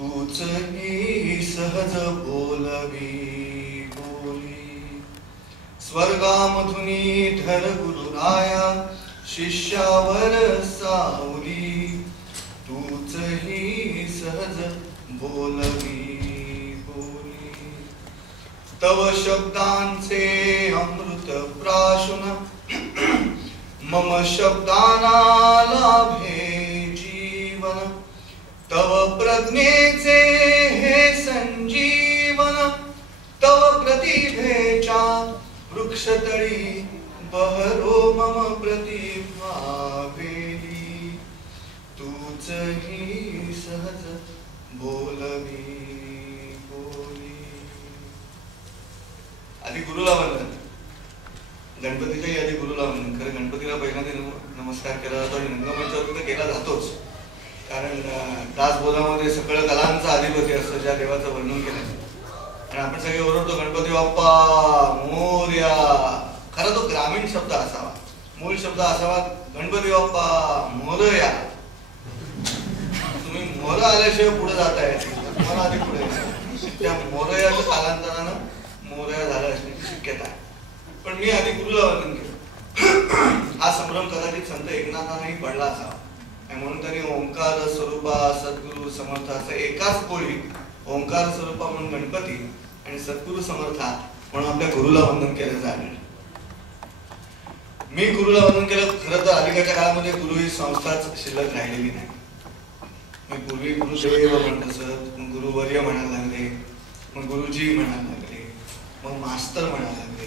तूच ही सहज बोलवी बोली, स्वर्गामधुनी धर गुरुराया शिष्यावर सावली, तूच ही सहज बोलवी बोली. तव शब्दांचे अमृत प्राशुन मम शब्दाना लाभे जीवन, तव प्रज्ञेचे हे संजीवन, तव प्रतिभेच्या वृक्षतळी बहरो मम प्रतिभा वेली, तूच ही सहज बोलवी बोली. आधी गुरुला वंदन, गणपतीच्याही आधी गुरुला वंदन. खरं गणपतीला पहिल्यांदा नमस्कार केला जातो आणि रंगमंचावर तर केला जातोच, कारण दासबोधामध्ये सकळ कलांचा अधिपती असतो ज्या देवाचं वर्णन केलं. आणि आपण सगळे ओरडतो गणपती बाप्पा मोरया. खरं तो ग्रामीण शब्द असावा, मूळ शब्द असावा गणपती बाप्पा मोरया. तुम्ही मोर आल्याशिवाय पुढे जाताय, तुम्हाला आधी पुढे त्या मोरयाचं कालांतरानं मोरया झालं असण्याची शक्यता आहे. पण मी आधी गुरुला वंदन केलं. हा संभ्रम कदाचित संत एकनाथांनाही पडला असावा, म्हणून त्यांनी ओंकार स्वरूपा सद्गुरु समर्थ असं एकाच पोळी ओंकार स्वरूपा म्हणून गणपती आणि सद्गुरु समर्था म्हणून आपल्या गुरुला वंदन केलं जाणार. मी गुरुला वंदन केलं. खरं तर अलीकडच्या काळामध्ये गुरु ही संस्थाच शिल्लक राहिलेली नाही. मी पूर्वी गुरुदेव म्हणत असत, मग गुरुवर्य म्हणायला लागले, मग गुरुजी म्हणायला लागले, मग मास्तर म्हणायला लागले,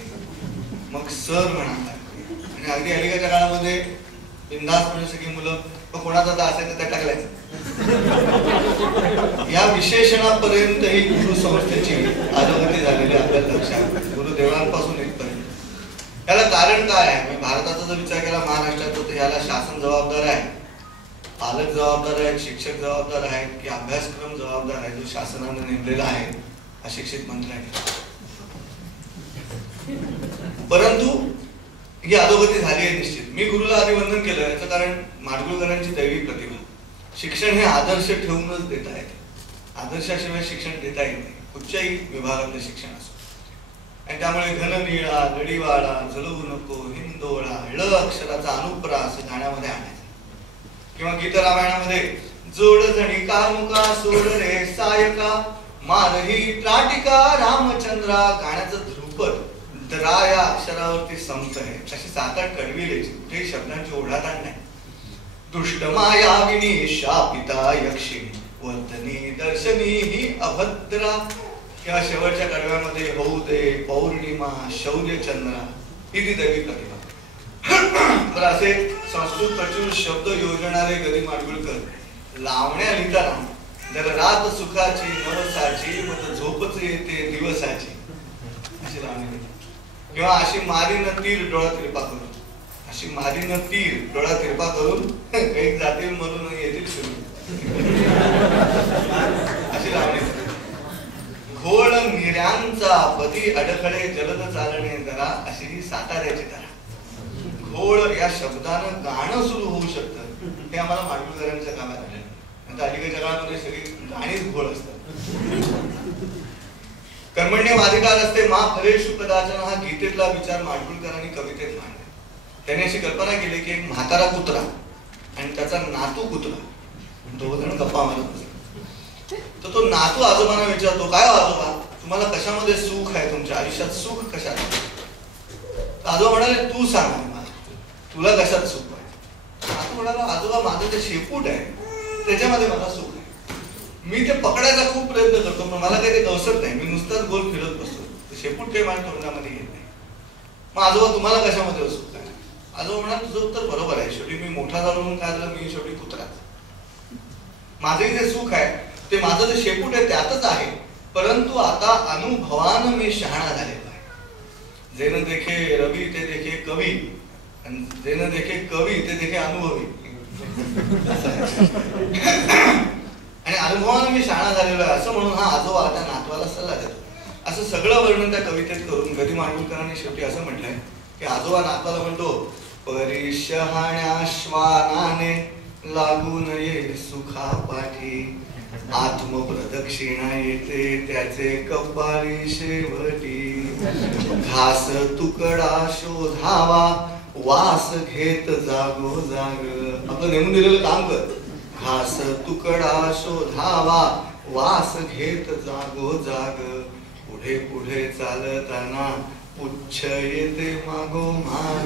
मग सर म्हणायला लागले. आणि अगदी अलीकडच्या काळामध्ये बिनधास्तपणे सगळी मुलं कोणाचा दास आहे त्या टाकलायचं. या विशेषणापर्यंत ही गुरु संस्थेची अधोगती झालेली आपल्याला लक्षात, गुरुदेवांपासून इथपर्यंत. याला कारण काय आहे? भारताचा जर विचार केला महाराष्ट्राचा, तर याला शासन जबाबदार आहे, पालक जबाबदार आहेत, शिक्षक जबाबदार आहेत, की अभ्यासक्रम जबाबदार आहे जो शासनाने नेमलेला आहे अशिक्षित मंत्र्यांनी. परंतु ही अधोगती झाली आहे निश्चित. मी गुरुला आधी वंदन केलं याचं कारण माडगुळकरांची दैवी प्रतिभा. शिक्षण हे आदर्श ठेवूनच देता येते, आदर्शाशिवाय शिक्षण देता येत नाही, कुठच्याही विभागातलं शिक्षण असो. आणि त्यामुळे घननिळा लढीवाळा जळवू नको हिंदोळा ळ अक्षराचा अनुप्रास गाण्यामध्ये आणायचा. किंवा गीत रामायणामध्ये जोड जणी कामुका सोड रे सायका मारही त्राटिका रामचंद्रा, गाण्याचं ध्रुपद द्रा या अक्षरावरती संत आहे. अशी 7-8 कडविलेची, कुठेही शब्दांची ओढाताण नाही. दुष्ट मायाविनी शापिता यक्षिणी वर्तनी दर्शनी ही अभद्रा, किंवा शेवटच्या कडव्यामध्ये होऊ दे पौर्णिमा शौर्य चंद्रा, ही ती दैवी प्रतिभा. तर असे संस्कृत प्रचूर शब्द योजणारे गदी माडगुळकर लावण्या लिहिताना जर रात सुखाची नवसाची मग झोपच येते दिवसाची अशी लावणी. किंवा अशी मारीन तीर डोळा तिरपा करून, अशी मारीन तीर डोळा तिरपा करून काही जातील म्हणून येतील सुरू, अशी लावणी. घोळ निऱ्यांचा पदी अडखळे जलद चालणे जरा, अशी ही साताऱ्याची तरा. घोळ या शब्दानं गाणं सुरू होऊ शकतं, हे आम्हाला माडगुळकरांच्या कामात आले. नंतर अलीकडच्या काळामध्ये सगळी गाणीच घोळ असतात. कर्मण्य अधिकार असते मा फलेषु कदाचन, हा गीतेतला विचार माडगुळकरांनी कवितेत मांडला. त्यांनी अशी कल्पना केली की एक म्हातारा कुत्रा आणि त्याचा नातू कुत्रा, दोघ जण गप्पा मारत असतात. तर तो नातू आजोबांना विचारतो, काय आजोबा तुम्हाला कशामध्ये सुख आहे, तुमच्या आयुष्यात सुख कशात? आजोबा म्हणाले तू सांग मला, तुला कशात सुख आहे? नातू म्हणाला आजोबा माझं ते शेपूट आहे त्याच्यामध्ये मला सुख आहे. मी ते पकडायचा खूप प्रयत्न करतो पण मला काही ते गवसत नाही, मी नुसताच गोल फिरत बसतो, शेपूट काही माझ्या तोंडामध्ये येत नाही. मग आजोबा तुम्हाला कशामध्ये सुख आहे? आजोबा म्हणाला तुझं उत्तर बरोबर आहे, शेवटी मी मोठा झालो काय झालं, मी शेवटी कुत्राच. माझे जे सुख आहे ते माझं जे शेपूट आहे त्यातच आहे, परंतु आता अनुभवानं मी शहाणा झालेलो आहे. जे न देखे रवी ते देखे कवी, आणि जे न देखे कवी ते देखे अनुभवी. आणि अनुभवानं मी शहाणा झालेलो आहे असं म्हणून हा आजोबा त्या नातवाला सल्ला देतो. असं सगळं वर्णन त्या कवितेत करून गदी माडगुळकरांनी शेवटी असं म्हटलंय की आजोबा नातवाला म्हणतो, परी शहाण्या श्वानाने लागू नये सुखा पाठी, आत्मप्रदक्षिणा येते त्याचे कपाळी शेवटी, घास तुकडा शोधावा वास घेत जागो जाग. आपलं नेमून दिलेलं काम कर. घास तुकडा शोधावा वास घेत जागो जाग. पुढे पुढे चालताना पुच्छ येते मागो माग.